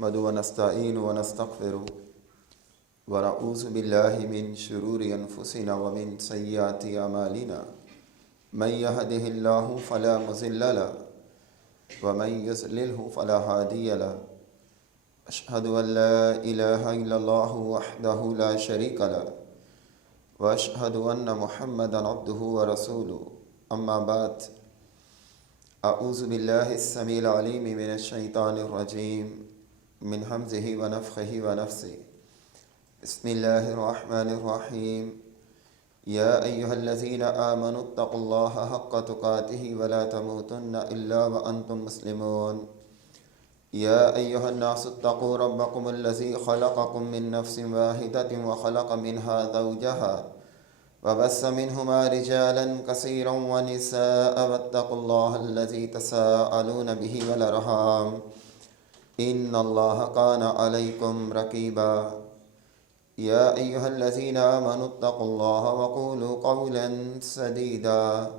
نحمده ونستعينه ونستغفره ونعوذ بالله من شرور أنفسنا ومن سيئات أعمالنا من يهده الله فلا مضل له ومن يضلل فلا هادي له أشهد أن لا إله إلا الله وحده لا شريك له وأشهد أن محمدا عبده ورسوله أما بعد أعوذ بالله السميع العليم من الشيطان الرجيم من همزه ونفخه ونفثه بسم الله الرحمن الرحيم يا أيها الذين آمنوا اتقوا الله حق تقاته ولا تموتن إلا وأنتم مسلمون يا أيها الناس اتقوا ربكم الذي خلقكم من نفس واحدة وخلق منها زوجها وبث منهما رجالا كثيرا ونساء واتقوا الله الذي تساءلون به والأرحام إن الله كان عليكم رقيبا يا أيها الذين آمنوا اتقوا الله وقولوا قولا سديدا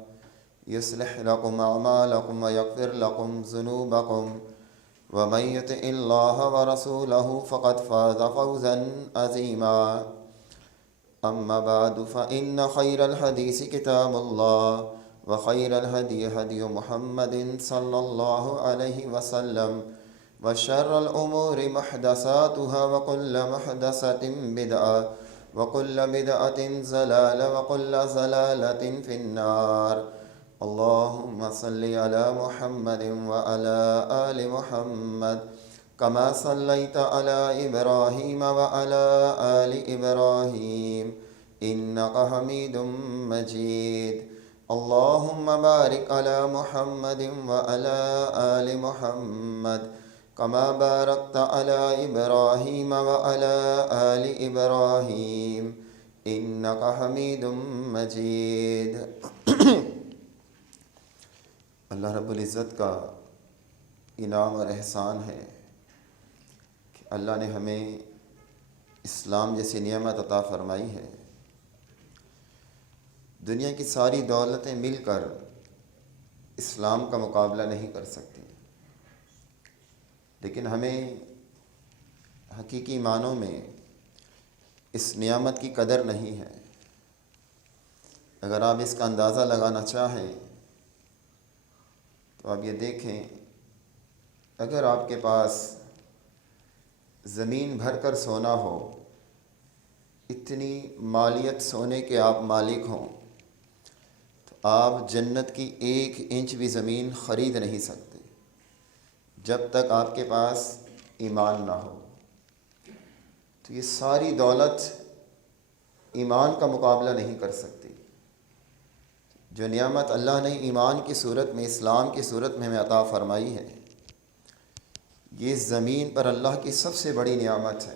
يصلح لكم أعمالكم ويغفر لكم ذنوبكم ومن يطع الله ورسوله فقد فاز فوزا عظيما أما بعد فإن خير الحديث كتاب الله وخير الهدي هدي محمد صلى الله عليه وسلم وشر الأمور محدثاتها وكل محدثة بدعة وكل بدعة ضلالة وكل ضلالة في النار اللهم صل على محمد وعلى آل محمد كما صليت على إبراهيم وعلى آل إبراهيم إنك حميد مجيد اللهم بارك على محمد وعلى آل محمد كما باركت على إبراهيم وعلى آل إبراهيم إنك حميد مجيد اللہ رب العزت کا انعام اور احسان ہے کہ اللہ نے ہمیں اسلام جیسی نعمت عطا فرمائی ہے۔ دنیا کی ساری دولتیں مل کر اسلام کا مقابلہ نہیں کر سکتی، لیکن ہمیں حقیقی معنوں میں اس نعمت کی قدر نہیں ہے۔ اگر آپ اس کا اندازہ لگانا چاہیں تو آپ یہ دیکھیں، اگر آپ کے پاس زمین بھر کر سونا ہو، اتنی مالیت سونے کے آپ مالک ہوں، تو آپ جنت کی 1 انچ بھی زمین خرید نہیں سکتے جب تک آپ کے پاس ایمان نہ ہو۔ تو یہ ساری دولت ایمان کا مقابلہ نہیں کر سکتی۔ جو نعمت اللہ نے ایمان کی صورت میں، اسلام کی صورت میں ہمیں عطا فرمائی ہے، یہ زمین پر اللہ کی سب سے بڑی نعمت ہے،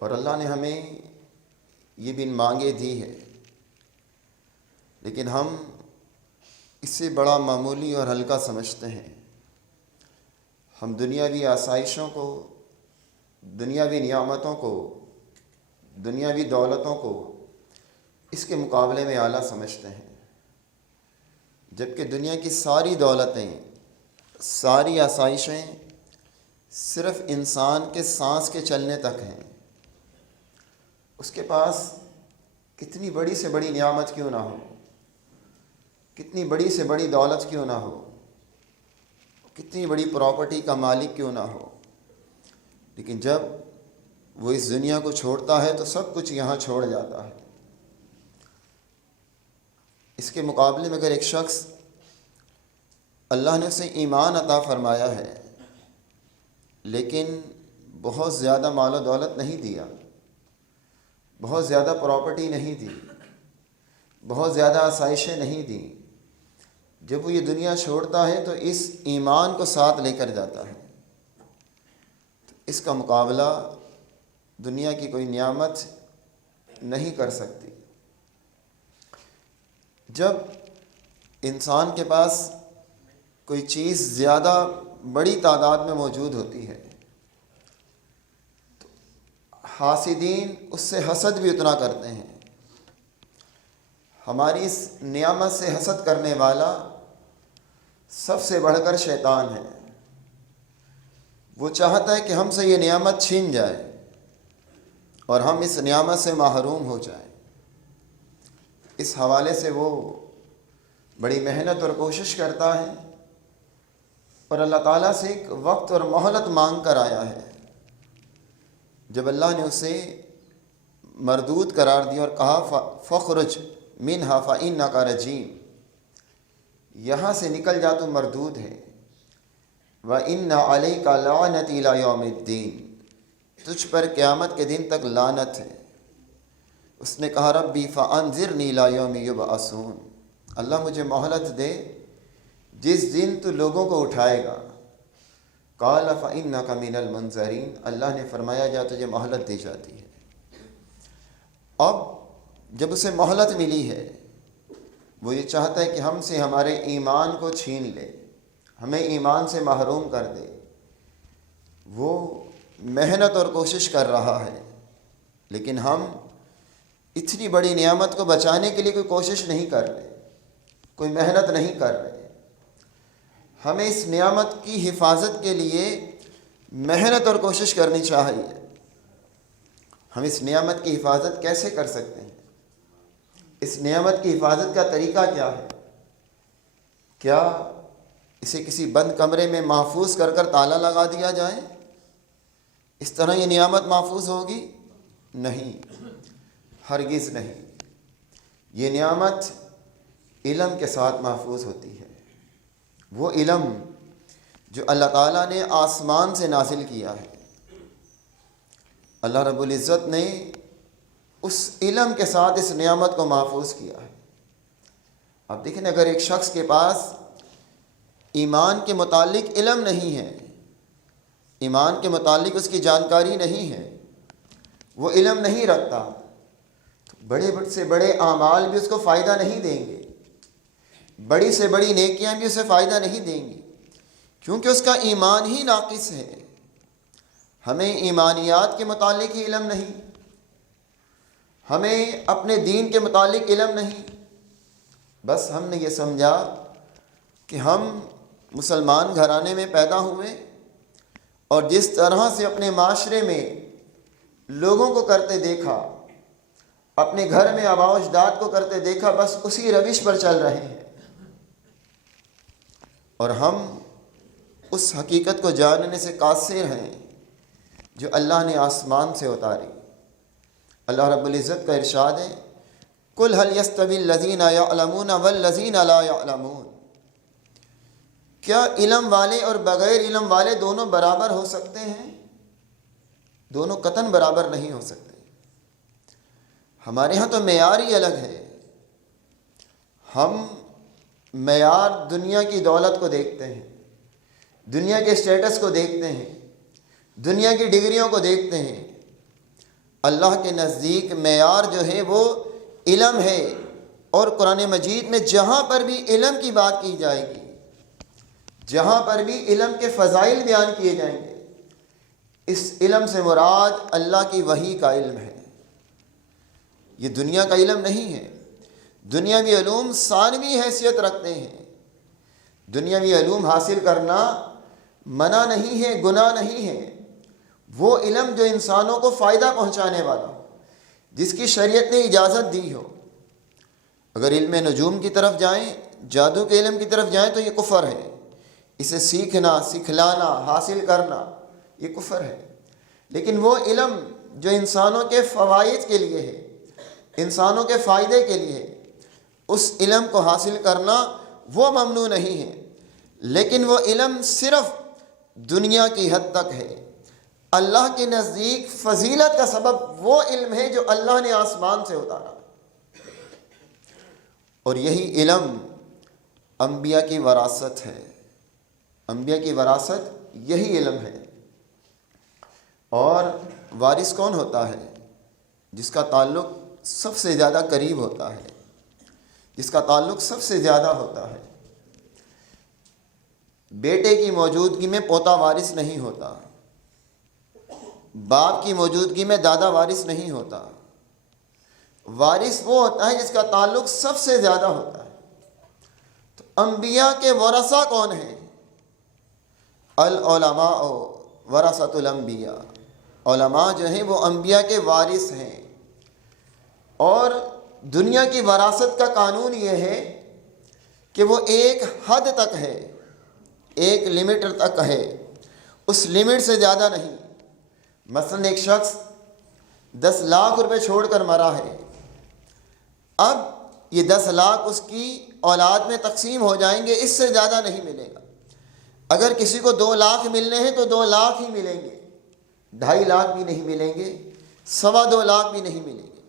اور اللہ نے ہمیں یہ بن مانگے دی ہے، لیکن ہم اس سے بڑا معمولی اور ہلکا سمجھتے ہیں۔ ہم دنیاوی آسائشوں کو، دنیاوی نعمتوں کو، دنیاوی دولتوں کو اس کے مقابلے میں اعلیٰ سمجھتے ہیں، جبکہ دنیا کی ساری دولتیں، ساری آسائشیں صرف انسان کے سانس کے چلنے تک ہیں۔ اس کے پاس کتنی بڑی سے بڑی نعمت کیوں نہ ہو، کتنی بڑی سے بڑی دولت کیوں نہ ہو، کتنی بڑی پراپرٹی کا مالک کیوں نہ ہو، لیکن جب وہ اس دنیا کو چھوڑتا ہے تو سب کچھ یہاں چھوڑ جاتا ہے۔ اس کے مقابلے میں اگر ایک شخص، اللہ نے اسے ایمان عطا فرمایا ہے لیکن بہت زیادہ مال و دولت نہیں دیا، بہت زیادہ پراپرٹی نہیں دی، بہت زیادہ آسائشیں نہیں دیں، جب وہ یہ دنیا چھوڑتا ہے تو اس ایمان کو ساتھ لے کر جاتا ہے۔ تو اس کا مقابلہ دنیا کی کوئی نعمت نہیں کر سکتی۔ جب انسان کے پاس کوئی چیز زیادہ بڑی تعداد میں موجود ہوتی ہے تو حاسدین اس سے حسد بھی اتنا کرتے ہیں۔ ہماری اس نعمت سے حسد کرنے والا سب سے بڑھ کر شیطان ہے۔ وہ چاہتا ہے کہ ہم سے یہ نعمت چھین جائے اور ہم اس نعمت سے محروم ہو جائیں۔ اس حوالے سے وہ بڑی محنت اور کوشش کرتا ہے اور اللہ تعالیٰ سے ایک وقت اور مہلت مانگ کر آیا ہے۔ جب اللہ نے اسے مردود قرار دیا اور کہا فخرج منہا فإنک رجیم، یہاں سے نکل جا تو مردود ہے، وَإِنَّ عَلَيْكَ لَعْنَتِي إِلَى يَوْمِ الدِّينِ، تجھ پر قیامت کے دن تک لعنت ہے۔ اس نے کہا ربی فَأَنذِرْنِي إِلَى يَوْمِ يُبْعَثُونَ، اللہ مجھے مہلت دے جس دن تو لوگوں کو اٹھائے گا۔ قال فإنك من المنظرین، اللہ نے فرمایا جا تجھے مہلت دی جاتی ہے۔ اب جب اسے مہلت ملی ہے، وہ یہ چاہتا ہے کہ ہم سے ہمارے ایمان کو چھین لے، ہمیں ایمان سے محروم کر دے۔ وہ محنت اور کوشش کر رہا ہے، لیکن ہم اتنی بڑی نعمت کو بچانے کے لیے کوئی کوشش نہیں کر رہے، کوئی محنت نہیں کر رہے۔ ہمیں اس نعمت کی حفاظت کے لیے محنت اور کوشش کرنی چاہیے۔ ہم اس نعمت کی حفاظت کیسے کر سکتے ہیں؟ اس نعمت کی حفاظت کا طریقہ کیا ہے؟ کیا اسے کسی بند کمرے میں محفوظ کر کر تالا لگا دیا جائے؟ اس طرح یہ نعمت محفوظ ہوگی؟ نہیں، ہرگز نہیں۔ یہ نعمت علم کے ساتھ محفوظ ہوتی ہے، وہ علم جو اللہ تعالیٰ نے آسمان سے نازل کیا ہے۔ اللہ رب العزت نے اس علم کے ساتھ اس نعمت کو محفوظ کیا ہے۔ اب دیکھیں، اگر ایک شخص کے پاس ایمان کے متعلق علم نہیں ہے، ایمان کے متعلق اس کی جانکاری نہیں ہے، وہ علم نہیں رکھتا، تو بڑے سے بڑے اعمال بھی اس کو فائدہ نہیں دیں گے، بڑی سے بڑی نیکیاں بھی اسے فائدہ نہیں دیں گی، کیونکہ اس کا ایمان ہی ناقص ہے۔ ہمیں ایمانیات کے متعلق ہی علم نہیں، ہمیں اپنے دین کے متعلق علم نہیں، بس ہم نے یہ سمجھا کہ ہم مسلمان گھرانے میں پیدا ہوئے اور جس طرح سے اپنے معاشرے میں لوگوں کو کرتے دیکھا، اپنے گھر میں آباء و اجداد کو کرتے دیکھا، بس اسی روش پر چل رہے ہیں، اور ہم اس حقیقت کو جاننے سے قاصر ہیں جو اللہ نے آسمان سے اتاری۔ اللہ رب العزت کا ارشاد ہے قُلْ هَلْ يَسْتَوِي الَّذِينَ يَعْلَمُونَ وَالَّذِينَ لَا يَعْلَمُونَ، کیا علم والے اور بغیر علم والے دونوں برابر ہو سکتے ہیں؟ دونوں قطعاً برابر نہیں ہو سکتے۔ ہمارے ہاں تو معیار ہی الگ ہے۔ ہم معیار دنیا کی دولت کو دیکھتے ہیں، دنیا کے اسٹیٹس کو دیکھتے ہیں، دنیا کی ڈگریوں کو دیکھتے ہیں۔ اللہ کے نزدیک معیار جو ہے وہ علم ہے، اور قرآن مجید میں جہاں پر بھی علم کی بات کی جائے گی، جہاں پر بھی علم کے فضائل بیان کیے جائیں گے، اس علم سے مراد اللہ کی وحی کا علم ہے، یہ دنیا کا علم نہیں ہے۔ دنیاوی علوم ثانوی حیثیت رکھتے ہیں، دنیاوی علوم حاصل کرنا منع نہیں ہے، گناہ نہیں ہے۔ وہ علم جو انسانوں کو فائدہ پہنچانے والا ہو، جس کی شریعت نے اجازت دی ہو۔ اگر علم نجوم کی طرف جائیں، جادو کے علم کی طرف جائیں تو یہ کفر ہے، اسے سیکھنا، سکھلانا، حاصل کرنا یہ کفر ہے۔ لیکن وہ علم جو انسانوں کے فوائد کے لیے ہے، انسانوں کے فائدے کے لیے ہے، اس علم کو حاصل کرنا وہ ممنوع نہیں ہے۔ لیکن وہ علم صرف دنیا کی حد تک ہے۔ اللہ کے نزدیک فضیلت کا سبب وہ علم ہے جو اللہ نے آسمان سے اتارا، اور یہی علم انبیاء کی وراثت ہے۔ انبیاء کی وراثت یہی علم ہے۔ اور وارث کون ہوتا ہے؟ جس کا تعلق سب سے زیادہ قریب ہوتا ہے، جس کا تعلق سب سے زیادہ ہوتا ہے۔ بیٹے کی موجودگی میں پوتا وارث نہیں ہوتا، باپ کی موجودگی میں دادا وارث نہیں ہوتا۔ وارث وہ ہوتا ہے جس کا تعلق سب سے زیادہ ہوتا ہے۔ تو انبیاء کے ورثہ کون ہیں؟ العلماء ورثۃ الانبیاء، علماء جو ہیں وہ انبیاء کے وارث ہیں، اور دنیا کی وراثت کا قانون یہ ہے کہ وہ ایک حد تک ہے، ایک لمٹ تک ہے، اس لمٹ سے زیادہ نہیں۔ مثلا ایک شخص 10 لاکھ روپے چھوڑ کر مرا ہے، اب یہ 10 لاکھ اس کی اولاد میں تقسیم ہو جائیں گے، اس سے زیادہ نہیں ملے گا۔ اگر کسی کو 2 لاکھ ملنے ہیں تو 2 لاکھ ہی ملیں گے، 2.5 لاکھ بھی نہیں ملیں گے، 2.25 لاکھ بھی نہیں ملیں گے۔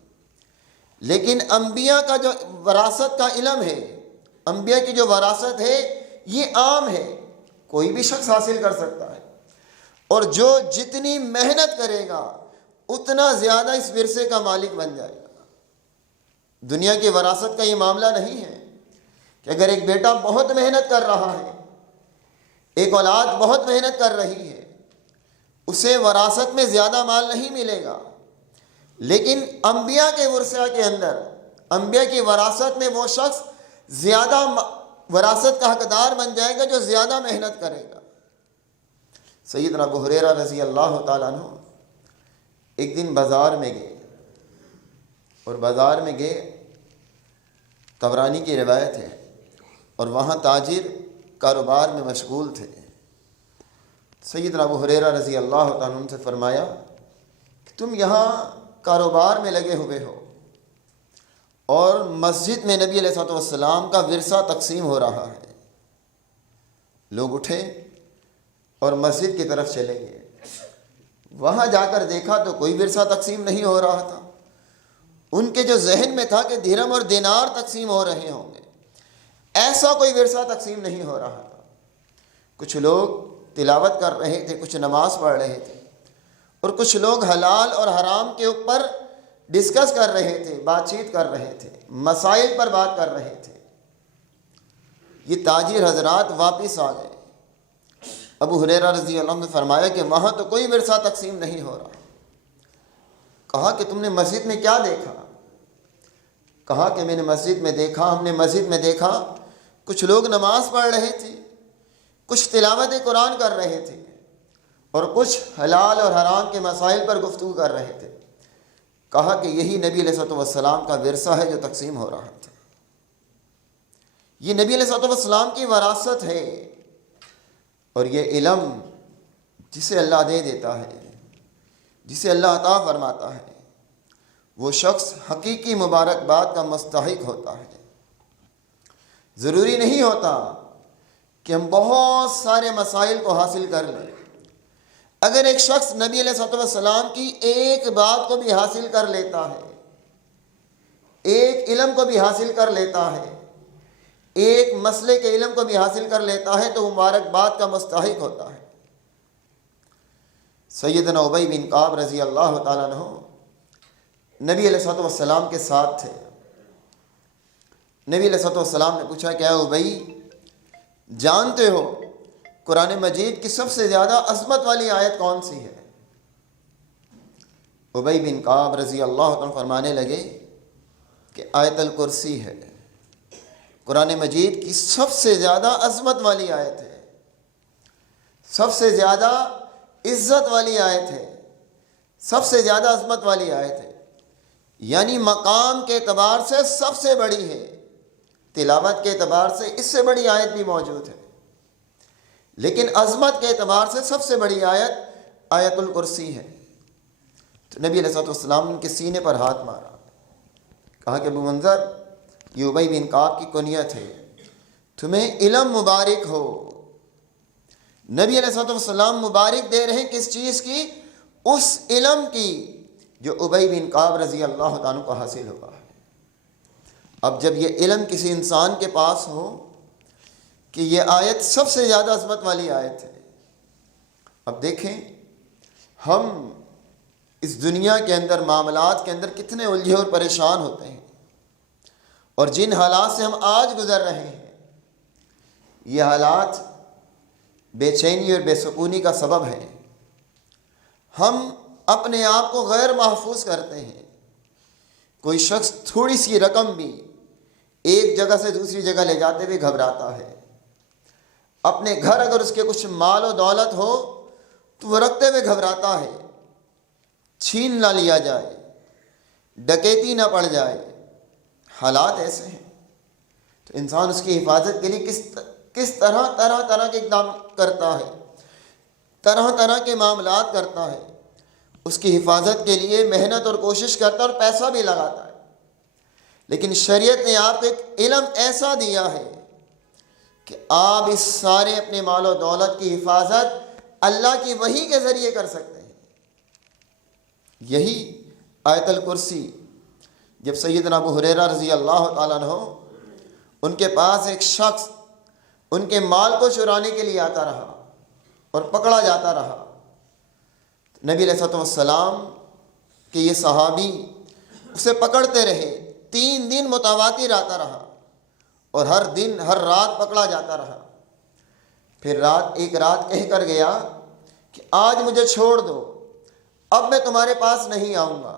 لیکن انبیاء کا جو وراثت کا علم ہے، انبیاء کی جو وراثت ہے یہ عام ہے، کوئی بھی شخص حاصل کر سکتا ہے، اور جو جتنی محنت کرے گا اتنا زیادہ اس ورثے کا مالک بن جائے گا۔ دنیا کی وراثت کا یہ معاملہ نہیں ہے کہ اگر ایک بیٹا بہت محنت کر رہا ہے، ایک اولاد بہت محنت کر رہی ہے، اسے وراثت میں زیادہ مال نہیں ملے گا، لیکن انبیاء کے ورثہ کے اندر، انبیاء کی وراثت میں وہ شخص زیادہ وراثت کا حقدار بن جائے گا جو زیادہ محنت کرے گا۔ سیدنا ابو ہریرہ رضی اللہ تعالیٰ عنہ ایک دن بازار میں گئے، اور بازار میں گئے، طبرانی کی روایت ہے، اور وہاں تاجر کاروبار میں مشغول تھے۔ سیدنا ابو ہریرہ رضی اللہ تعالیٰ عنہ سے فرمایا کہ تم یہاں کاروبار میں لگے ہوئے ہو اور مسجد میں نبی علیہ الصلوۃ والسلام کا ورثہ تقسیم ہو رہا ہے۔ لوگ اٹھے اور مسجد کی طرف چلے گئے، وہاں جا کر دیکھا تو کوئی ورثہ تقسیم نہیں ہو رہا تھا۔ ان کے جو ذہن میں تھا کہ درہم اور دینار تقسیم ہو رہے ہوں گے، ایسا کوئی ورثہ تقسیم نہیں ہو رہا تھا۔ کچھ لوگ تلاوت کر رہے تھے، کچھ نماز پڑھ رہے تھے، اور کچھ لوگ حلال اور حرام کے اوپر ڈسکس کر رہے تھے، بات چیت کر رہے تھے، مسائل پر بات کر رہے تھے۔ یہ تاجر حضرات واپس آ گئے۔ ابو ہریرہ رضی اللہ عنہ نے فرمایا کہ وہاں تو کوئی ورثہ تقسیم نہیں ہو رہا۔ کہا کہ تم نے مسجد میں کیا دیکھا؟ کہا کہ میں نے مسجد میں دیکھا، ہم نے مسجد میں دیکھا کچھ لوگ نماز پڑھ رہے تھے، کچھ تلاوت قرآن کر رہے تھے، اور کچھ حلال اور حرام کے مسائل پر گفتگو کر رہے تھے۔ کہا کہ یہی نبی علیہ الصلوۃ والسلام کا ورثہ ہے جو تقسیم ہو رہا تھا۔ یہ نبی علیہ الصلوۃ والسلام کی وراثت ہے، اور یہ علم جسے اللہ دے دیتا ہے، جسے اللہ عطا فرماتا ہے، وہ شخص حقیقی مبارکباد کا مستحق ہوتا ہے۔ ضروری نہیں ہوتا کہ ہم بہت سارے مسائل کو حاصل کر لیں۔ اگر ایک شخص نبی علیہ الصلوۃ والسلام کی ایک بات کو بھی حاصل کر لیتا ہے، ایک علم کو بھی حاصل کر لیتا ہے، ایک مسئلے کے علم کو بھی حاصل کر لیتا ہے، تو مبارکباد کا مستحق ہوتا ہے۔ سیدنا ابی بن کعب رضی اللہ تعالیٰ عنہ نبی علیہ الصلوۃ والسلام کے ساتھ تھے۔ نبی علیہ الصلوۃ والسلام نے پوچھا کہ اے ابی، جانتے ہو قرآن مجید کی سب سے زیادہ عظمت والی آیت کون سی ہے؟ ابی بن کعب رضی اللہ عنہ فرمانے لگے کہ آیت الکرسی ہے، قرآن مجید کی سب سے زیادہ عظمت والی آیت ہے، سب سے زیادہ عزت والی آیت ہے، سب سے زیادہ عظمت والی آیت ہے، یعنی مقام کے اعتبار سے سب سے بڑی ہے، تلاوت کے اعتبار سے اس سے بڑی آیت بھی موجود ہے، لیکن عظمت کے اعتبار سے سب سے بڑی آیت آیت الکرسی ہے۔ تو نبی علیہ الصلوۃ والسلام نے ان کے سینے پر ہاتھ مارا، کہا کہ ابو منذر، یہ ابی بن کعب کی کنیت ہے، تمہیں علم مبارک ہو۔ نبی علیہ الصلوۃ والسلام مبارک دے رہے ہیں کس چیز کی؟ اس علم کی جو ابی بن کعب رضی اللہ تعالیٰ کو حاصل ہوا ہے۔ اب جب یہ علم کسی انسان کے پاس ہو کہ یہ آیت سب سے زیادہ عظمت والی آیت ہے، اب دیکھیں ہم اس دنیا کے اندر معاملات کے اندر کتنے الجھے اور پریشان ہوتے ہیں، اور جن حالات سے ہم آج گزر رہے ہیں، یہ حالات بے چینی اور بے سکونی کا سبب ہے۔ ہم اپنے آپ کو غیر محفوظ کرتے ہیں۔ کوئی شخص تھوڑی سی رقم بھی ایک جگہ سے دوسری جگہ لے جاتے ہوئے گھبراتا ہے۔ اپنے گھر اگر اس کے کچھ مال و دولت ہو تو وہ رکھتے ہوئے گھبراتا ہے چھین نہ لیا جائے، ڈکیتی نہ پڑ جائے۔ حالات ایسے ہیں تو انسان اس کی حفاظت کے لیے کس طرح کے اقدام کرتا ہے، طرح طرح کے معاملات کرتا ہے، اس کی حفاظت کے لیے محنت اور کوشش کرتا ہے اور پیسہ بھی لگاتا ہے۔ لیکن شریعت نے آپ کو ایک علم ایسا دیا ہے کہ آپ اس سارے اپنے مال و دولت کی حفاظت اللہ کی وحی کے ذریعے کر سکتے ہیں۔ یہی آیت الکرسی جب سیدنا ابو ہریرہ رضی اللہ تعالیٰ عنہ ان کے پاس ایک شخص ان کے مال کو چرانے کے لیے آتا رہا اور پکڑا جاتا رہا، نبی علیہ الصلوۃ والسلام کہ یہ صحابی اسے پکڑتے رہے، 3 دن متواتر آتا رہا اور ہر دن ہر رات پکڑا جاتا رہا۔ پھر ایک رات کہہ کر گیا کہ آج مجھے چھوڑ دو، اب میں تمہارے پاس نہیں آؤں گا،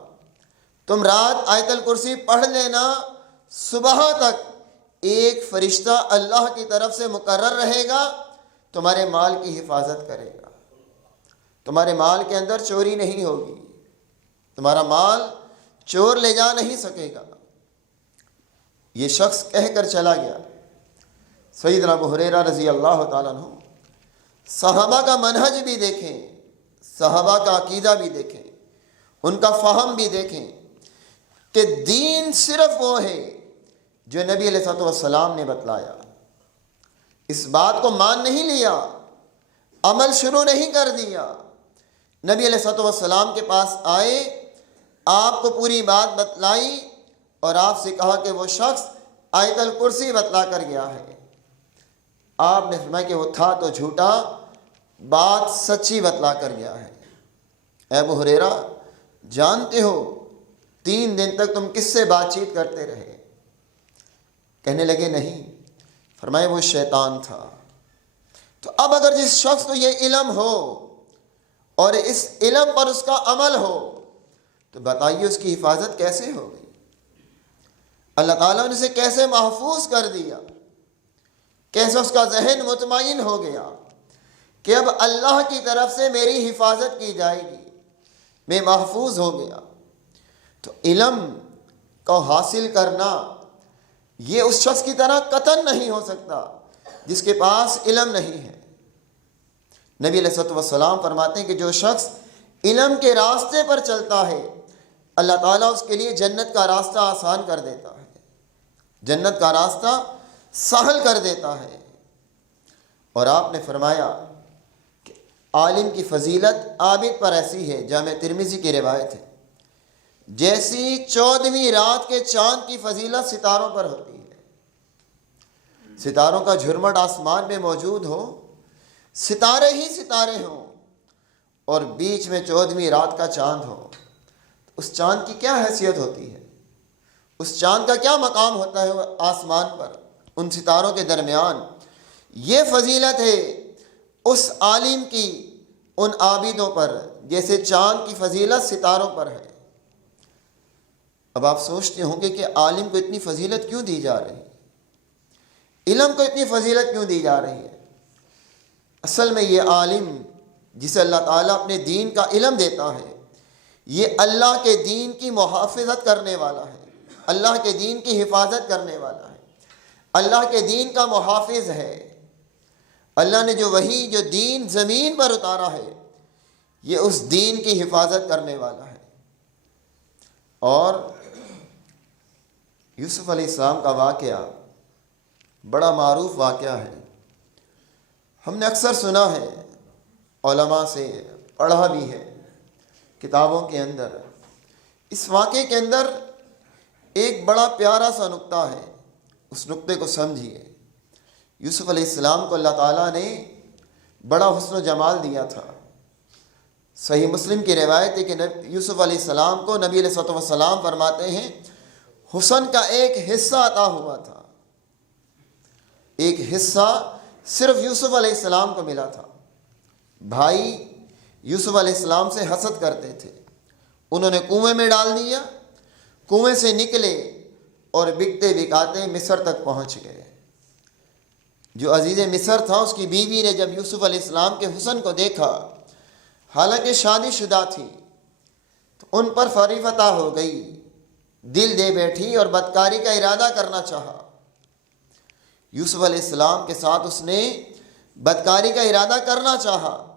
تم رات آیت الکرسی پڑھ لینا، صبح تک ایک فرشتہ اللہ کی طرف سے مقرر رہے گا، تمہارے مال کی حفاظت کرے گا، تمہارے مال کے اندر چوری نہیں ہوگی، تمہارا مال چور لے جا نہیں سکے گا۔ یہ شخص کہہ کر چلا گیا۔ سیدنا ابو ہریرہ رضی اللہ تعالیٰ عنہ صحابہ کا منہج بھی دیکھیں، صحابہ کا عقیدہ بھی دیکھیں، ان کا فہم بھی دیکھیں کہ دین صرف وہ ہے جو نبی علیہ الصلوۃ والسلام نے بتلایا۔ اس بات کو مان نہیں لیا، عمل شروع نہیں کر دیا۔ نبی علیہ الصلوۃ والسلام کے پاس آئے، آپ کو پوری بات بتلائی اور آپ سے کہا کہ وہ شخص آیت الکرسی بتلا کر گیا ہے۔ آپ نے فرمایا کہ وہ تھا تو جھوٹا، بات سچی بتلا کر گیا ہے۔ اے ابو ہریرہ جانتے ہو 3 دن تک تم کس سے بات چیت کرتے رہے؟ کہنے لگے نہیں۔ فرمایا وہ شیطان تھا۔ تو اب اگر جس شخص کو یہ علم ہو اور اس علم پر اس کا عمل ہو تو بتائیے اس کی حفاظت کیسے ہوگی؟ اللہ تعالیٰ نے اسے کیسے محفوظ کر دیا، کیسے اس کا ذہن مطمئن ہو گیا کہ اب اللہ کی طرف سے میری حفاظت کی جائے گی، میں محفوظ ہو گیا۔ تو علم کو حاصل کرنا یہ اس شخص کی طرح قطعاً نہیں ہو سکتا جس کے پاس علم نہیں ہے۔ نبی علیہ الصلوۃ والسلام فرماتے ہیں کہ جو شخص علم کے راستے پر چلتا ہے اللہ تعالیٰ اس کے لیے جنت کا راستہ آسان کر دیتا ہے، جنت کا راستہ سہل کر دیتا ہے۔ اور آپ نے فرمایا کہ عالم کی فضیلت عابد پر ایسی ہے، جامع ترمذی کی روایت ہے، جیسی 14ویں رات کے چاند کی فضیلت ستاروں پر ہوتی ہے۔ ستاروں کا جھرمٹ آسمان میں موجود ہو، ستارے ہی ستارے ہوں اور بیچ میں 14ویں رات کا چاند ہو، اس چاند کی کیا حیثیت ہوتی ہے، اس چاند کا کیا مقام ہوتا ہے آسمان پر، ان ستاروں کے درمیان۔ یہ فضیلت ہے اس عالم کی ان عابدوں پر جیسے چاند کی فضیلت ستاروں پر ہے۔ اب آپ سوچتے ہوں گے کہ عالم کو اتنی فضیلت کیوں دی جا رہی ہے، علم کو اتنی فضیلت کیوں دی جا رہی ہے؟ اصل میں یہ عالم جسے اللہ تعالیٰ اپنے دین کا علم دیتا ہے، یہ اللہ کے دین کی محافظت کرنے والا ہے، اللہ کے دین کی حفاظت کرنے والا ہے، اللہ کے دین کا محافظ ہے۔ اللہ نے جو وحی جو دین زمین پر اتارا ہے یہ اس دین کی حفاظت کرنے والا ہے۔ اور یوسف علیہ السلام کا واقعہ بڑا معروف واقعہ ہے، ہم نے اکثر سنا ہے، علماء سے پڑھا بھی ہے کتابوں کے اندر۔ اس واقعے کے اندر ایک بڑا پیارا سا نقطہ ہے، اس نقطے کو سمجھیے۔ یوسف علیہ السلام کو اللہ تعالیٰ نے بڑا حسن و جمال دیا تھا۔ صحیح مسلم کی روایت ہے کہ یوسف علیہ السلام کو نبی علیہ الصلوۃ والسلام فرماتے ہیں حسن کا ایک حصہ عطا ہوا تھا، ایک حصہ صرف یوسف علیہ السلام کو ملا تھا۔ بھائی یوسف علیہ السلام سے حسد کرتے تھے، انہوں نے کنویں میں ڈال دیا، کنویں سے نکلے اور بکتے بکاتے مصر تک پہنچ گئے۔ جو عزیز مصر تھا اس کی بیوی نے جب یوسف علیہ السلام کے حسن کو دیکھا حالانکہ شادی شدہ تھی، تو ان پر فوری فتح ہو گئی، دل دے بیٹھی اور بدکاری کا ارادہ کرنا چاہا۔ یوسف علیہ السلام کے ساتھ اس نے بدکاری کا ارادہ کرنا چاہا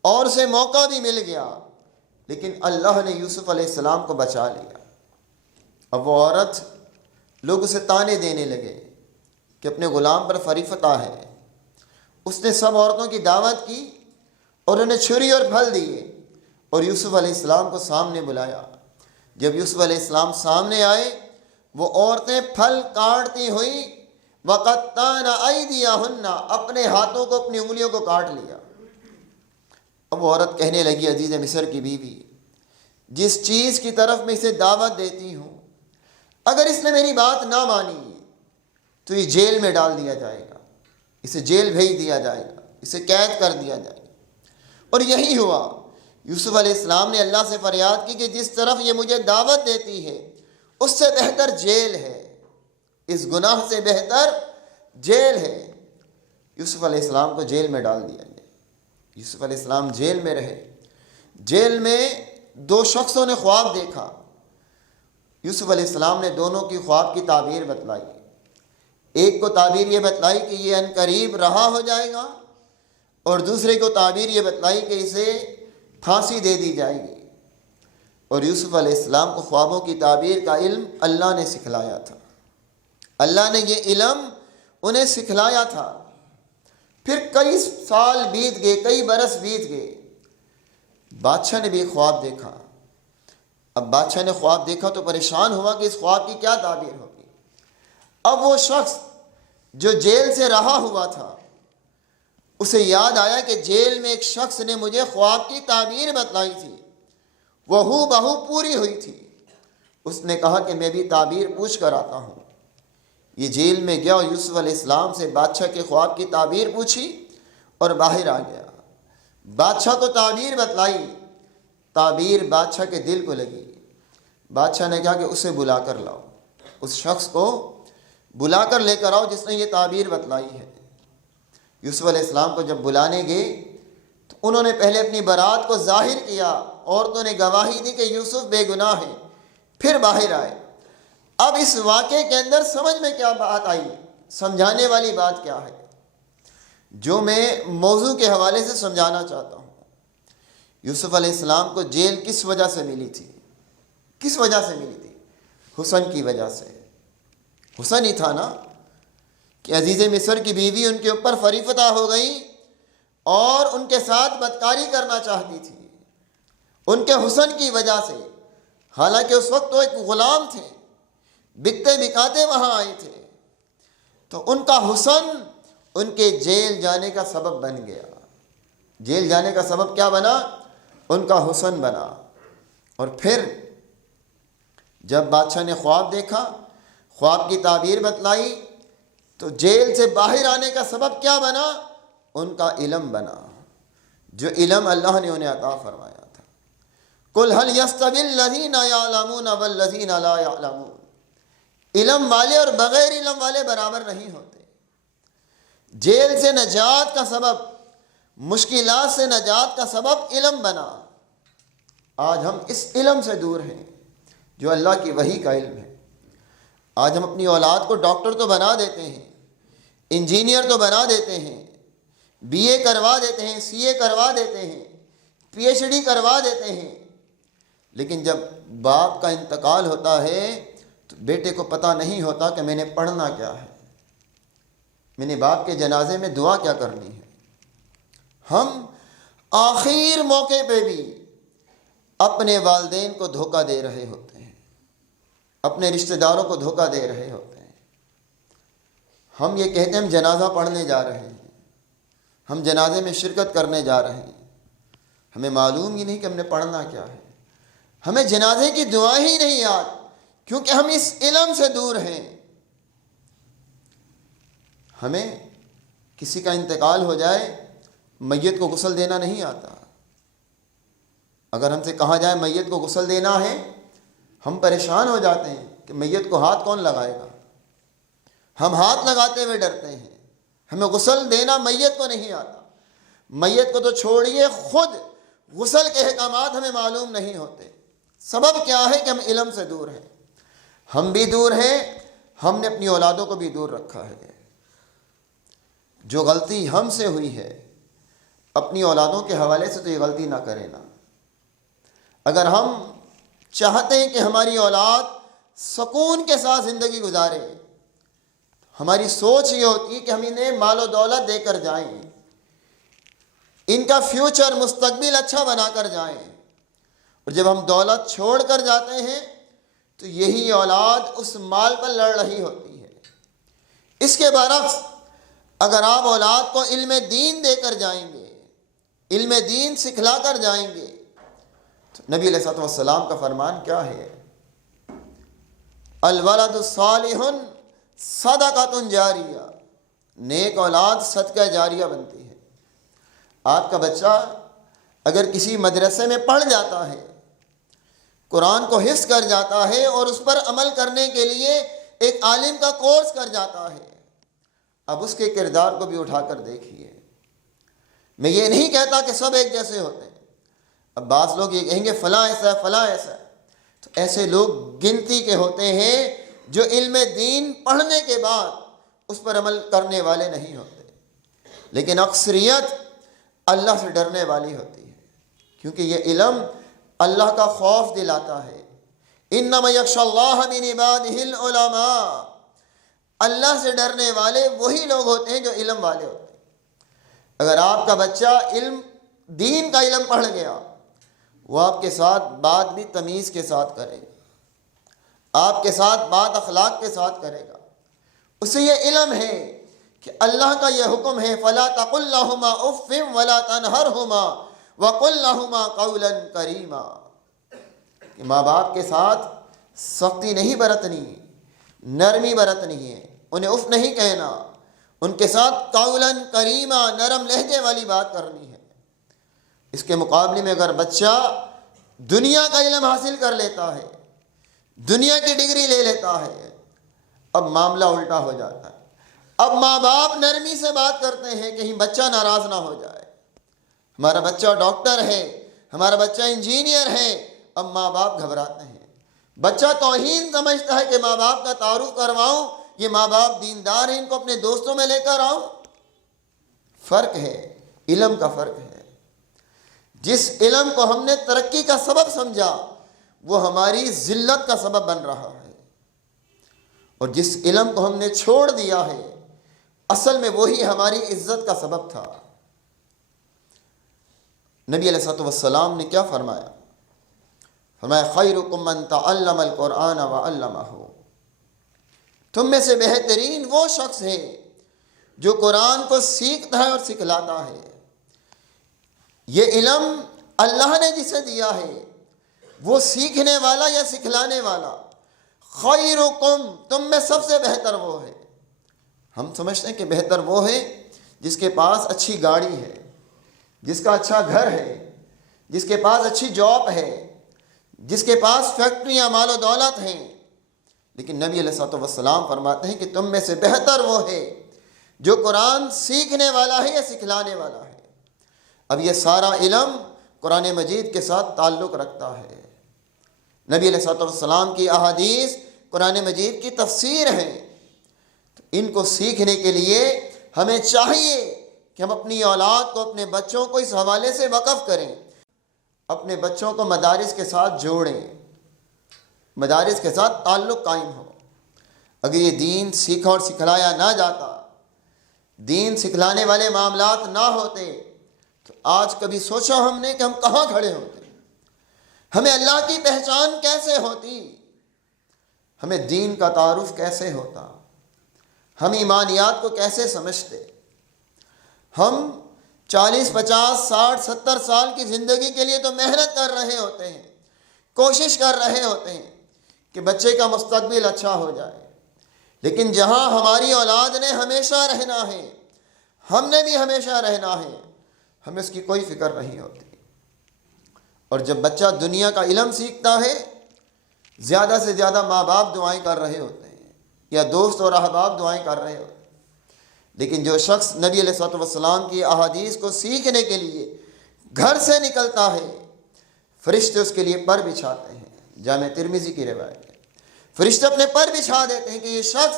اور اسے موقع بھی مل گیا، لیکن اللہ نے یوسف علیہ السلام کو بچا لیا۔ اب وہ عورت، لوگ اسے طعنے دینے لگے کہ اپنے غلام پر فری فتح ہے۔ اس نے سب عورتوں کی دعوت کی اور انہیں چھری اور پھل دیے اور یوسف علیہ السلام کو سامنے بلایا۔ جب یوسف علیہ السلام سامنے آئے، وہ عورتیں پھل کاٹتی ہوئی وَقَطَّعْنَ أَيْدِيَهُنَّ، اپنے ہاتھوں کو، اپنی انگلیوں کو کاٹ لیا۔ اب وہ عورت کہنے لگی، عزیز مصر کی بیوی، جس چیز کی طرف میں اسے دعوت دیتی ہوں، اگر اس نے میری بات نہ مانی تو یہ جیل میں ڈال دیا جائے گا، اسے جیل بھیج دیا جائے گا، اسے قید کر دیا جائے گا۔ اور یہی ہوا۔ یوسف علیہ السلام نے اللہ سے فریاد کی کہ جس طرف یہ مجھے دعوت دیتی ہے اس سے بہتر جیل ہے، اس گناہ سے بہتر جیل ہے۔ یوسف علیہ السلام کو جیل میں ڈال دیا گیا۔ یوسف علیہ السلام جیل میں رہے۔ جیل میں دو شخصوں نے خواب دیکھا۔ یوسف علیہ السلام نے دونوں کی خواب کی تعبیر بتلائی۔ ایک کو تعبیر یہ بتلائی کہ یہ عنقریب رہا ہو جائے گا، اور دوسرے کو تعبیر یہ بتلائی کہ اسے پھانسی دے دی جائے گی۔ اور یوسف علیہ السلام کو خوابوں کی تعبیر کا علم اللہ نے سکھلایا تھا۔ اللہ نے یہ علم انہیں سکھلایا تھا۔ پھر کئی سال بیت گئے، کئی برس بیت گئے۔ بادشاہ نے بھی ایک خواب دیکھا۔ اب بادشاہ نے خواب دیکھا تو پریشان ہوا کہ اس خواب کی کیا تعبیر ہوگی۔ اب وہ شخص جو جیل سے رہا ہوا تھا، اسے یاد آیا کہ جیل میں ایک شخص نے مجھے خواب کی تعبیر بتلائی تھی، وہ ہو بہو پوری ہوئی تھی۔ اس نے کہا کہ میں بھی تعبیر پوچھ کر آتا ہوں۔ یہ جیل میں گیا اور یوسف علیہ السلام سے بادشاہ کے خواب کی تعبیر پوچھی اور باہر آ گیا۔ بادشاہ کو تعبیر بتلائی، تعبیر بادشاہ کے دل کو لگی۔ بادشاہ نے کہا کہ اسے بلا کر لاؤ، اس شخص کو بلا کر لے کر آؤ جس نے یہ تعبیر بتلائی ہے۔ یوسف علیہ السلام کو جب بلانے گئے تو انہوں نے پہلے اپنی برات کو ظاہر کیا، عورتوں نے گواہی دی کہ یوسف بے گناہ ہے، پھر باہر آئے۔ اب اس واقعے کے اندر سمجھ میں کیا بات آئی، سمجھانے والی بات کیا ہے، جو میں موضوع کے حوالے سے سمجھانا چاہتا ہوں۔ یوسف علیہ السلام کو جیل کس وجہ سے ملی تھی؟ کس وجہ سے ملی تھی؟ حسن کی وجہ سے۔ حسن ہی تھا نا کہ عزیز مصر کی بیوی ان کے اوپر فری فتح ہو گئی اور ان کے ساتھ بدکاری کرنا چاہتی تھی، ان کے حسن کی وجہ سے۔ حالانکہ اس وقت وہ ایک غلام تھے، بکتے بکاتے وہاں آئے تھے، تو ان کا حسن ان کے جیل جانے کا سبب بن گیا۔ جیل جانے کا سبب کیا بنا؟ ان کا حسن بنا۔ اور پھر جب بادشاہ نے خواب دیکھا، خواب کی تعبیر بتلائی، تو جیل سے باہر آنے کا سبب کیا بنا؟ ان کا علم بنا، جو علم اللہ نے انہیں عطا فرمایا تھا۔ قُلْ هَلْ يَسْتَوِي الَّذِينَ يَعْلَمُونَ وَالَّذِينَ لَا يَعْلَمُونَ، علم والے اور بغیر علم والے برابر نہیں ہوتے۔ جیل سے نجات کا سبب، مشکلات سے نجات کا سبب علم بنا۔ آج ہم اس علم سے دور ہیں جو اللہ کی وحی کا علم ہے۔ آج ہم اپنی اولاد کو ڈاکٹر تو بنا دیتے ہیں، انجینئر تو بنا دیتے ہیں، بی اے کروا دیتے ہیں، سی اے کروا دیتے ہیں، پی ایچ ڈی کروا دیتے ہیں، لیکن جب باپ کا انتقال ہوتا ہے تو بیٹے کو پتہ نہیں ہوتا کہ میں نے پڑھنا کیا ہے، میں نے باپ کے جنازے میں دعا کیا کرنی ہے۔ ہم آخر موقع پہ بھی اپنے والدین کو دھوکہ دے رہے ہوتے ہیں، اپنے رشتہ داروں کو دھوکہ دے رہے ہوتے ہیں۔ ہم یہ کہتے ہیں ہم جنازہ پڑھنے جا رہے ہیں، ہم جنازے میں شرکت کرنے جا رہے ہیں، ہمیں معلوم ہی نہیں کہ ہم نے پڑھنا کیا ہے، ہمیں جنازے کی دعا ہی نہیں یاد، کیونکہ ہم اس علم سے دور ہیں۔ ہمیں کسی کا انتقال ہو جائے، میت کو غسل دینا نہیں آتا۔ اگر ہم سے کہا جائے میت کو غسل دینا ہے، ہم پریشان ہو جاتے ہیں کہ میت کو ہاتھ کون لگائے گا، ہم ہاتھ لگاتے ہوئے ڈرتے ہیں۔ ہمیں غسل دینا میت کو نہیں آتا۔ میت کو تو چھوڑیے، خود غسل کے احکامات ہمیں معلوم نہیں ہوتے۔ سبب کیا ہے کہ ہم علم سے دور ہیں، ہم بھی دور ہیں، ہم نے اپنی اولادوں کو بھی دور رکھا ہے۔ جو غلطی ہم سے ہوئی ہے اپنی اولادوں کے حوالے سے تو یہ غلطی نہ کرے نا۔ اگر ہم چاہتے ہیں کہ ہماری اولاد سکون کے ساتھ زندگی گزارے، ہماری سوچ یہ ہوتی ہے کہ ہم انہیں مال و دولت دے کر جائیں، ان کا فیوچر مستقبل اچھا بنا کر جائیں، اور جب ہم دولت چھوڑ کر جاتے ہیں تو یہی اولاد اس مال پر لڑ رہی ہوتی ہے۔ اس کے برعکس اگر آپ اولاد کو علم دین دے کر جائیں گے، علم دین سکھلا کر جائیں گے، تو نبی علیہ الصلوۃ والسلام کا فرمان کیا ہے؟ الولد صالح صدقۃ جاریہ، نیک اولاد صدقہ جاریہ بنتی ہے۔ آپ کا بچہ اگر کسی مدرسے میں پڑھ جاتا ہے، قرآن کو حفظ کر جاتا ہے اور اس پر عمل کرنے کے لیے ایک عالم کا کورس کر جاتا ہے، اب اس کے کردار کو بھی اٹھا کر دیکھیے۔ میں یہ نہیں کہتا کہ سب ایک جیسے ہوتے ہیں، اب بعض لوگ یہ کہیں گے فلاں ایسا ہے، فلاں ایسا ہے، تو ایسے لوگ گنتی کے ہوتے ہیں جو علم دین پڑھنے کے بعد اس پر عمل کرنے والے نہیں ہوتے، لیکن اکثریت اللہ سے ڈرنے والی ہوتی ہے، کیونکہ یہ علم اللہ کا خوف دلاتا ہے۔ انما یخشی اللہ من عبادہ العلماء، اللہ سے ڈرنے والے وہی لوگ ہوتے ہیں جو علم والے ہوتے ہیں۔ اگر آپ کا بچہ دین کا علم پڑھ گیا، وہ آپ کے ساتھ بات بھی تمیز کے ساتھ کرے گا، آپ کے ساتھ بات اخلاق کے ساتھ کرے گا۔ اسے یہ علم ہے کہ اللہ کا یہ حکم ہے فَلَا تَقُلْ لَهُمَا أُفٍّ وَلَا تَنْهَرْهُمَا وَقُلْ لَهُمَا قَوْلًا كَرِيمًا، کہ ماں باپ کے ساتھ سختی نہیں برتنی، نرمی برتنی ہے، انہیں اف نہیں کہنا، ان کے ساتھ قولاً کریما، نرم لہجے والی بات کرنی ہے۔ اس کے مقابلے میں اگر بچہ دنیا کا علم حاصل کر لیتا ہے، دنیا کی ڈگری لے لیتا ہے، اب معاملہ الٹا ہو جاتا ہے۔ اب ماں باپ نرمی سے بات کرتے ہیں کہیں بچہ ناراض نہ ہو جائے۔ ہمارا بچہ ڈاکٹر ہے، ہمارا بچہ انجینئر ہے، اب ماں باپ گھبراتے ہیں۔ بچہ توہین سمجھتا ہے کہ ماں باپ کا تعارف کرواؤں، یہ ماں باپ دیندار ہیں، ان کو اپنے دوستوں میں لے کر آؤں۔ فرق ہے، علم کا فرق ہے۔ جس علم کو ہم نے ترقی کا سبب سمجھا وہ ہماری ذلت کا سبب بن رہا ہے، اور جس علم کو ہم نے چھوڑ دیا ہے اصل میں وہی ہماری عزت کا سبب تھا۔ نبی علیہ الصلوۃ والسلام نے کیا فرمایا؟ فرمایا خیرکم من تعلم القرآن وعلمہ، تم میں سے بہترین وہ شخص ہے جو قرآن کو سیکھتا ہے اور سکھلاتا ہے۔ یہ علم اللہ نے جسے دیا ہے وہ سیکھنے والا یا سکھلانے والا، خیرکم، تم میں سب سے بہتر وہ ہے۔ ہم سمجھتے ہیں کہ بہتر وہ ہے جس کے پاس اچھی گاڑی ہے، جس کا اچھا گھر ہے، جس کے پاس اچھی جاب ہے، جس کے پاس فیکٹریاں مال و دولت ہیں، لیکن نبی علیہ الصلوۃ والسلام فرماتے ہیں کہ تم میں سے بہتر وہ ہے جو قرآن سیکھنے والا ہے یا سکھلانے والا ہے۔ اب یہ سارا علم قرآن مجید کے ساتھ تعلق رکھتا ہے۔ نبی علیہ الصلوۃ والسلام کی احادیث قرآن مجید کی تفسیر ہے، تو ان کو سیکھنے کے لیے ہمیں چاہیے کہ ہم اپنی اولاد کو، اپنے بچوں کو اس حوالے سے وقف کریں، اپنے بچوں کو مدارس کے ساتھ جوڑیں، مدارس کے ساتھ تعلق قائم ہو۔ اگر یہ دین سیکھا اور سکھلایا نہ جاتا، دین سکھلانے والے معاملات نہ ہوتے، تو آج کبھی سوچا ہم نے کہ ہم کہاں کھڑے ہوتے؟ ہمیں اللہ کی پہچان کیسے ہوتی؟ ہمیں دین کا تعارف کیسے ہوتا؟ ہم ایمانیات کو کیسے سمجھتے؟ ہم 40 50 60 70 سال کی زندگی کے لیے تو محنت کر رہے ہوتے ہیں، کوشش کر رہے ہوتے ہیں کہ بچے کا مستقبل اچھا ہو جائے، لیکن جہاں ہماری اولاد نے ہمیشہ رہنا ہے، ہم نے بھی ہمیشہ رہنا ہے، ہمیں اس کی کوئی فکر نہیں ہوتی۔ اور جب بچہ دنیا کا علم سیکھتا ہے، زیادہ سے زیادہ ماں باپ دعائیں کر رہے ہوتے ہیں یا دوست اور احباب دعائیں کر رہے ہوتے ہیں، لیکن جو شخص نبی علیہ الصلوۃ والسلام کی احادیث کو سیکھنے کے لیے گھر سے نکلتا ہے فرشتے اس کے لیے پر بچھاتے ہیں۔ جامع ترمذی کی روایت ہے، فرشتے اپنے پر بچھا دیتے ہیں کہ یہ شخص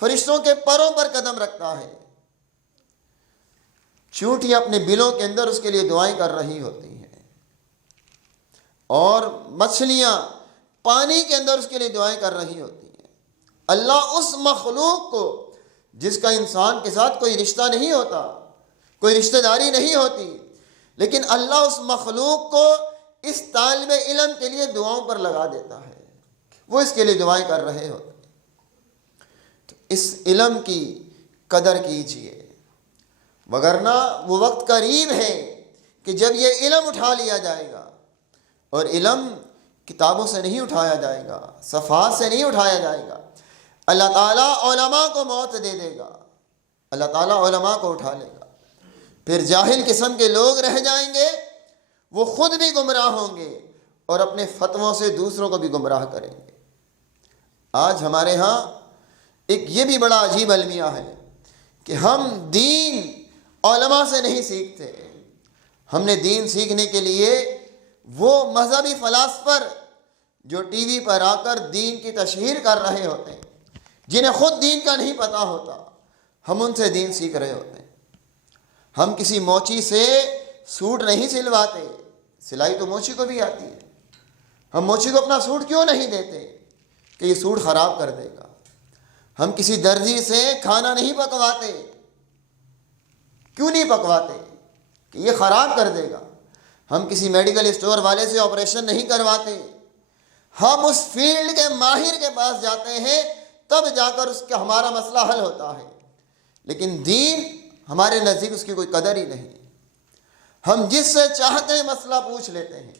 فرشتوں کے پروں پر قدم رکھتا ہے۔ چونٹیاں اپنے بلوں کے اندر اس کے لیے دعائیں کر رہی ہوتی ہیں، اور مچھلیاں پانی کے اندر اس کے لیے دعائیں کر رہی ہوتی ہیں۔ اللہ اس مخلوق کو جس کا انسان کے ساتھ کوئی رشتہ نہیں ہوتا، کوئی رشتہ داری نہیں ہوتی، لیکن اللہ اس مخلوق کو اس طالب علم کے لیے دعاؤں پر لگا دیتا ہے، وہ اس کے لیے دعائیں کر رہے ہوتے ہیں۔ تو اس علم کی قدر کیجیے، وگرنہ وہ وقت قریب ہے کہ جب یہ علم اٹھا لیا جائے گا، اور علم کتابوں سے نہیں اٹھایا جائے گا، صفحات سے نہیں اٹھایا جائے گا۔ اللہ تعالیٰ علماء کو موت دے دے گا، اللہ تعالیٰ علماء کو اٹھا لے گا، پھر جاہل قسم کے لوگ رہ جائیں گے، وہ خود بھی گمراہ ہوں گے اور اپنے فتووں سے دوسروں کو بھی گمراہ کریں گے۔ آج ہمارے ہاں ایک یہ بھی بڑا عجیب المیہ ہے کہ ہم دین علماء سے نہیں سیکھتے، ہم نے دین سیکھنے کے لیے وہ مذہبی فلاسفر جو ٹی وی پر آ کر دین کی تشہیر کر رہے ہوتے ہیں، جنہیں خود دین کا نہیں پتہ ہوتا، ہم ان سے دین سیکھ رہے ہوتے ہیں۔ ہم کسی موچی سے سوٹ نہیں سلواتے، سلائی تو موچی کو بھی آتی ہے، ہم موچی کو اپنا سوٹ کیوں نہیں دیتے کہ یہ سوٹ خراب کر دے گا؟ ہم کسی درزی سے کھانا نہیں پکواتے، کیوں نہیں پکواتے کہ یہ خراب کر دے گا؟ ہم کسی میڈیکل اسٹور والے سے آپریشن نہیں کرواتے، ہم اس فیلڈ کے ماہر کے پاس جاتے ہیں، تب جا کر اس کا ہمارا مسئلہ حل ہوتا ہے۔ لیکن دین ہمارے نزدیک اس کی کوئی قدر ہی نہیں۔ ہم جس سے چاہتے ہیں مسئلہ پوچھ لیتے ہیں،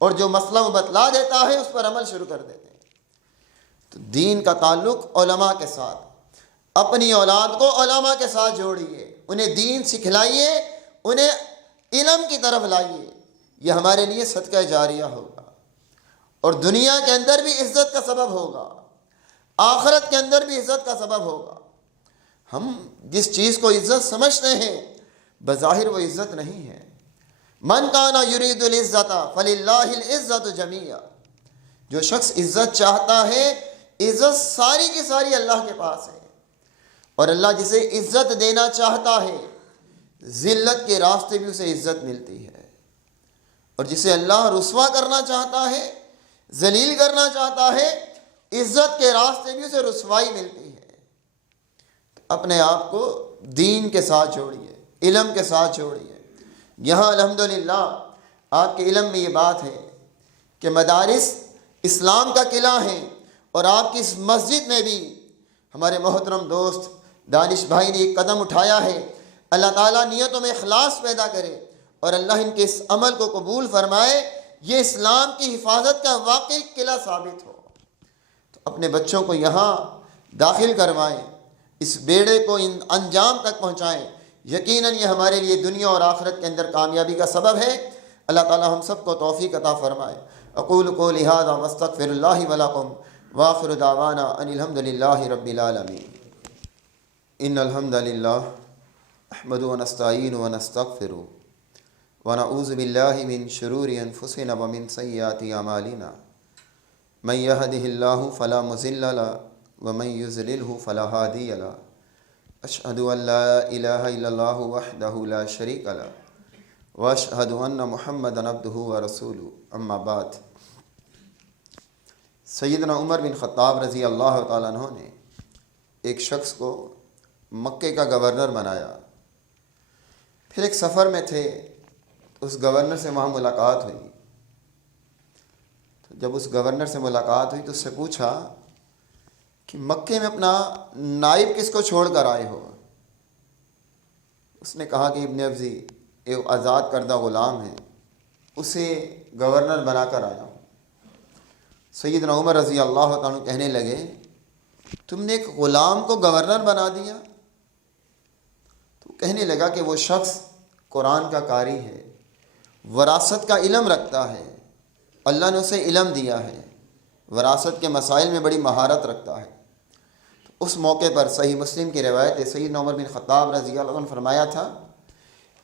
اور جو مسئلہ وہ بتلا دیتا ہے اس پر عمل شروع کر دیتے ہیں۔ تو دین کا تعلق علماء کے ساتھ، اپنی اولاد کو علماء کے ساتھ جوڑیے، انہیں دین سکھلائیے، انہیں علم کی طرف لائیے، یہ ہمارے لیے صدقہ جاریہ ہوگا، اور دنیا کے اندر بھی عزت کا سبب ہوگا، آخرت کے اندر بھی عزت کا سبب ہوگا۔ ہم جس چیز کو عزت سمجھتے ہیں بظاہر وہ عزت نہیں ہے۔ من کان یرید العزت فللہ العزت جمیعا، جو شخص عزت چاہتا ہے، عزت ساری کی ساری اللہ کے پاس ہے، اور اللہ جسے عزت دینا چاہتا ہے ذلت کے راستے بھی اسے عزت ملتی ہے، اور جسے اللہ رسوا کرنا چاہتا ہے، ذلیل کرنا چاہتا ہے، عزت کے راستے بھی اسے رسوائی ملتی ہے۔ اپنے آپ کو دین کے ساتھ جوڑیے، علم کے ساتھ جوڑیے۔ یہاں الحمدللہ آپ کے علم میں یہ بات ہے کہ مدارس اسلام کا قلعہ ہیں، اور آپ کی اس مسجد میں بھی ہمارے محترم دوست دانش بھائی نے ایک قدم اٹھایا ہے۔ اللہ تعالیٰ نیتوں میں اخلاص پیدا کرے، اور اللہ ان کے اس عمل کو قبول فرمائے، یہ اسلام کی حفاظت کا واقعی قلعہ ثابت ہو۔ تو اپنے بچوں کو یہاں داخل کروائیں، اس بیڑے کو انجام تک پہنچائیں، یقیناً یہ ہمارے لیے دنیا اور آخرت کے اندر کامیابی کا سبب ہے۔ اللہ تعالی ہم سب کو توفیق عطا فرمائے۔ اقول قولی ھذا واستغفر اللہ ولکم وآخر دعوانا ان الحمد للہ رب العالمین۔ ان الحمد للہ نحمده ونستعینه ونستغفره ونعوذ باللہ من شرور انفسنا ومن سیئات اعمالنا من يهده الله فلا مضل له ومن يضلله فلا هادي له اشهد ان لا الہ الا اللہ وحدہ لا شریک له واشهد ان محمدا عبدہ ورسولہ اما بعد۔ سیدنا عمر بن خطاب رضی اللہ تعالیٰ عنہ نے ایک شخص کو مکے کا گورنر بنایا۔ پھر ایک سفر میں تھے، اس گورنر سے وہاں ملاقات ہوئی۔ جب اس گورنر سے ملاقات ہوئی تو اس سے پوچھا کہ مکے میں اپنا نائب کس کو چھوڑ کر آئے ہو؟ اس نے کہا کہ ابن ابزی ایک آزاد کردہ غلام ہے، اسے گورنر بنا کر آیا ہوں۔ سیدنا عمر رضی اللہ تعالیٰ کہنے لگے تم نے ایک غلام کو گورنر بنا دیا؟ تو کہنے لگا کہ وہ شخص قرآن کا قاری ہے، وراثت کا علم رکھتا ہے، اللہ نے اسے علم دیا ہے، وراثت کے مسائل میں بڑی مہارت رکھتا ہے۔ تو اس موقع پر صحیح مسلم کی روایت ہے، سیدنا عمر بن خطاب رضی اللہ عنہ نے فرمایا تھا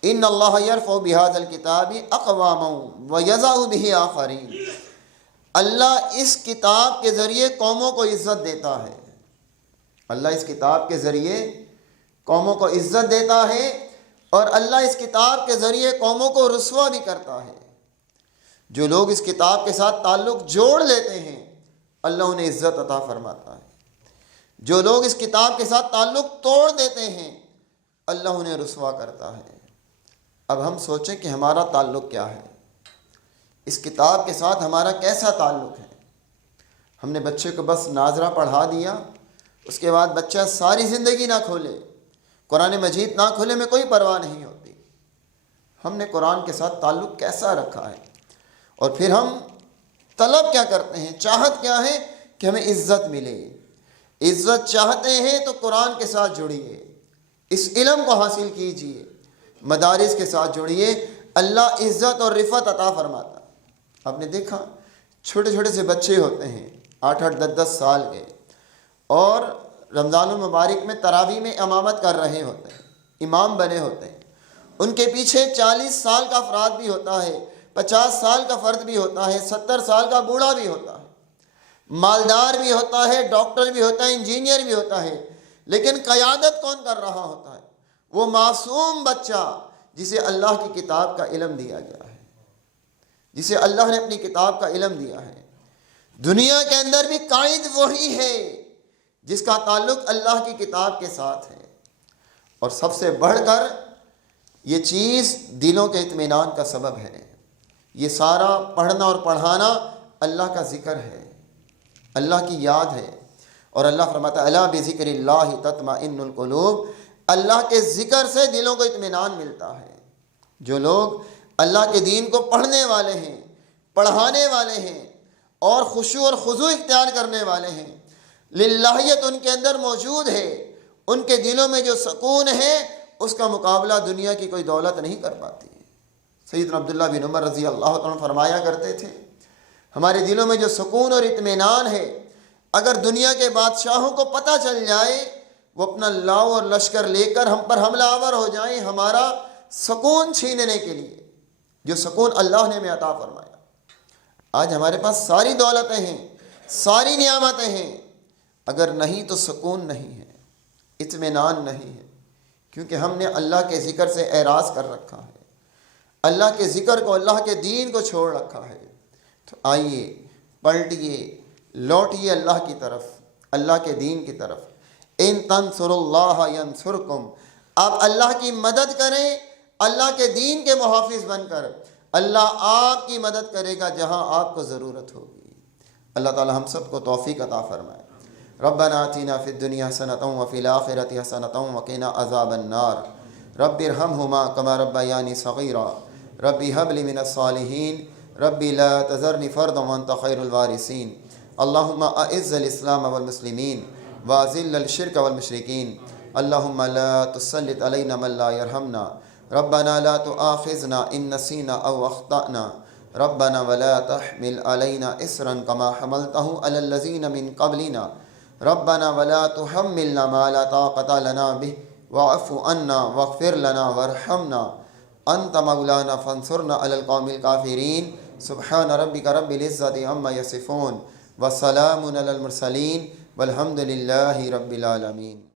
ان اللہ یرفع بہذا الکتاب اقواما ویضع بہ آخرین، اللہ اس کتاب کے ذریعے قوموں کو عزت دیتا ہے، اللہ اس کتاب کے ذریعے قوموں کو عزت دیتا ہے، اور اللہ اس کتاب کے ذریعے قوموں کو رسوا بھی کرتا ہے۔ جو لوگ اس کتاب کے ساتھ تعلق جوڑ لیتے ہیں اللہ انہیں عزت عطا فرماتا ہے، جو لوگ اس کتاب کے ساتھ تعلق توڑ دیتے ہیں اللہ انہیں رسوا کرتا ہے۔ اب ہم سوچیں کہ ہمارا تعلق کیا ہے، اس کتاب کے ساتھ ہمارا کیسا تعلق ہے؟ ہم نے بچے کو بس ناظرہ پڑھا دیا، اس کے بعد بچہ ساری زندگی نہ کھولے، قرآن مجید نہ کھولے میں کوئی پرواہ نہیں ہوتی۔ ہم نے قرآن کے ساتھ تعلق کیسا رکھا ہے؟ اور پھر ہم طلب کیا کرتے ہیں، چاہت کیا ہے کہ ہمیں عزت ملے۔ عزت چاہتے ہیں تو قرآن کے ساتھ جڑیے، اس علم کو حاصل کیجئے، مدارس کے ساتھ جڑیے، اللہ عزت اور رفعت عطا فرماتا۔ آپ نے دیکھا چھوٹے چھوٹے سے بچے ہوتے ہیں 8-8 10-10 سال کے، اور رمضان المبارک میں تراویح میں امامت کر رہے ہوتے ہیں، امام بنے ہوتے ہیں، ان کے پیچھے 40 سال کا افراد بھی ہوتا ہے، 50 سال کا فرد بھی ہوتا ہے، 70 سال کا بوڑھا بھی ہوتا ہے، مالدار بھی ہوتا ہے، ڈاکٹر بھی ہوتا ہے، انجینئر بھی ہوتا ہے، لیکن قیادت کون کر رہا ہوتا ہے؟ وہ معصوم بچہ جسے اللہ کی کتاب کا علم دیا گیا ہے، جسے اللہ نے اپنی کتاب کا علم دیا ہے۔ دنیا کے اندر بھی قائد وہی ہے جس کا تعلق اللہ کی کتاب کے ساتھ ہے، اور سب سے بڑھ کر یہ چیز دلوں کے اطمینان کا سبب ہے۔ یہ سارا پڑھنا اور پڑھانا اللہ کا ذکر ہے، اللہ کی یاد ہے، اور اللہ فرماتا ہے الا بذکر اللہ تطمئن القلوب، اللہ کے ذکر سے دلوں کو اطمینان ملتا ہے۔ جو لوگ اللہ کے دین کو پڑھنے والے ہیں، پڑھانے والے ہیں، اور خشوع اور خضوع اختیار کرنے والے ہیں، للہیت ان کے اندر موجود ہے، ان کے دلوں میں جو سکون ہے اس کا مقابلہ دنیا کی کوئی دولت نہیں کر پاتی۔ سیدنا عبداللہ بن عمر رضی اللہ عنہ فرمایا کرتے تھے ہمارے دلوں میں جو سکون اور اطمینان ہے، اگر دنیا کے بادشاہوں کو پتہ چل جائے وہ اپنا لاؤ اور لشکر لے کر ہم پر حملہ آور ہو جائیں ہمارا سکون چھیننے کے لیے، جو سکون اللہ نے ہمیں عطا فرمایا۔ آج ہمارے پاس ساری دولتیں ہیں، ساری نعمتیں ہیں، اگر نہیں تو سکون نہیں ہے، اطمینان نہیں ہے، کیونکہ ہم نے اللہ کے ذکر سے اعراض کر رکھا ہے، اللہ کے ذکر کو، اللہ کے دین کو چھوڑ رکھا ہے۔ تو آئیے پلٹیے، لوٹیے اللہ کی طرف، اللہ کے دین کی طرف۔ ان تنصروا اللہ ینصرکم، آپ اللہ کی مدد کریں اللہ کے دین کے محافظ بن کر، اللہ آپ کی مدد کرے گا جہاں آپ کو ضرورت ہوگی۔ اللہ تعالی ہم سب کو توفیق عطا فرمائے۔ ربنا آتنا فی الدنیا حسنۃ وفی الآخرۃ حسنۃ وقنا عذاب النار۔ رب ارحمہما کما ربیانی صغیرا۔ رب ہب لی من الصالحین۔ رب لا تذرنی فردا وانت خیر الوارثین۔ اللہم اعز الاسلام والمسلمین واذل الشرک والمشرکین۔ اللہم لا تسلط علینا من لا یرحمنا۔ ربنا لا تؤاخذنا ان نسینا او اخطأنا۔ ربنا ولا تحمل علینا اسرا کما حملته علی الذین من قبلنا۔ ربنا ولا تحملنا ما لا طاقة لنا به واعف عنا واغفر لنا وارحمنا انت مولانا فانصرنا على القوم الكافرين۔ سبحان ربك رب العزة عما يصفون وسلام على المرسلين والحمد لله رب العالمين۔